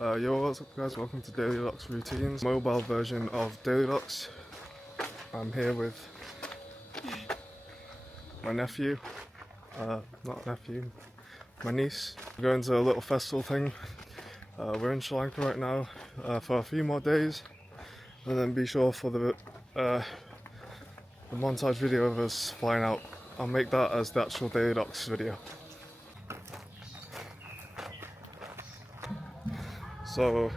Yo, what's up guys, welcome to Daily Locks Routines, mobile version of Daily Locks. I'm here with my nephew, not nephew, my niece. We're going to a little festival thing. We're in Sri Lanka right now for a few more days, and then be sure for the montage video of us flying out. I'll make that as the actual Daily Locks video. So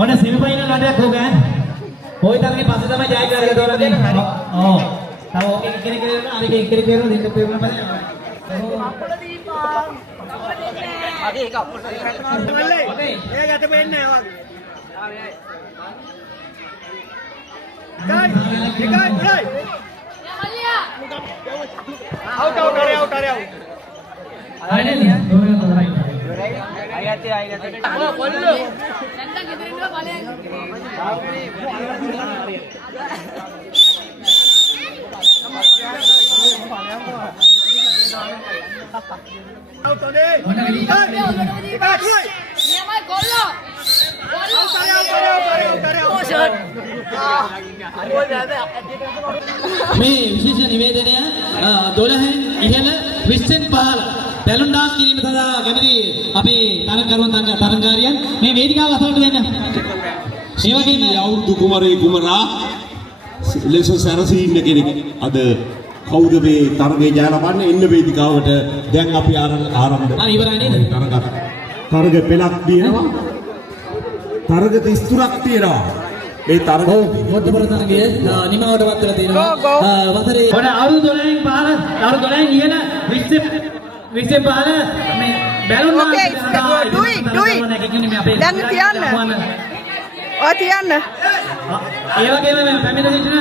ඔන්න සිමිපයින නඩයක් හොගන්. හොයි තරගේ පස්සේ තමයි ජයග්‍රහණය තෝරන්නේ. ඔව්. තව ඕකේ කෙනෙක් කරනවා අනික එක්කෙනෙක් කරනවා දෙන්න පෙවුන පස්සේ. අපල දීපා. අගේ එක අපල දීපා. ඒක යට වෙන්නේ නැහැ වගේ. එකයි පුරයි. මල්ලියා. අවුට් අරේ. ආයතේ කොල්ලෝ නැත්තම් ගෙදරින් ඉන්නවා බලයන් මේ විශේෂ නිවේදනය 12 ඉහළ 20 පහළ බැලුන් ඩාන්ස් කිරීම සඳහා කැමති අපේ තරගකරුවන් තරගකාරියන් මේ වේදිකාව අසලට දෙන්න. ඒ වගේම අවුරුදු කුමරා ලෙස සැරසී ඉන්න කෙනෙක් අද කවුද මේ තරගයේ ජයලබන්නේ එන්න වේදිකාවට දැන් අපි ආරම්භ. හරි ඉවරයි නේද? තරග පෙළක් තියෙනවා. තරග 33ක් තියෙනවා. මේ තරග මොද්දපර තරගයේ නිමාවට වත් වෙලා තියෙනවා. වසරේ ඔන්න අවුරුදු 12න් පහළ අවුරුදු 12න් ඉහළ 20 පහළ මේ බැලුන් දැන් තියන්න. ඔය තියන්න. ඒ වගේම මේ පැමිණ සිටින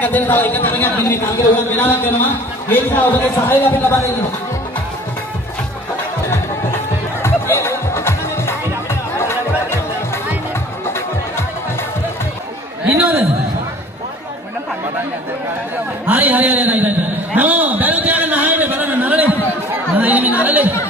Katanya tahu ikan tangan ini tangkir uang kenapa kenapa? Ini tahu pakai sahaya apa kabar ini? Ini ada. Hari. No, baru jangan naik deh, baru naik. Naik ini naik deh.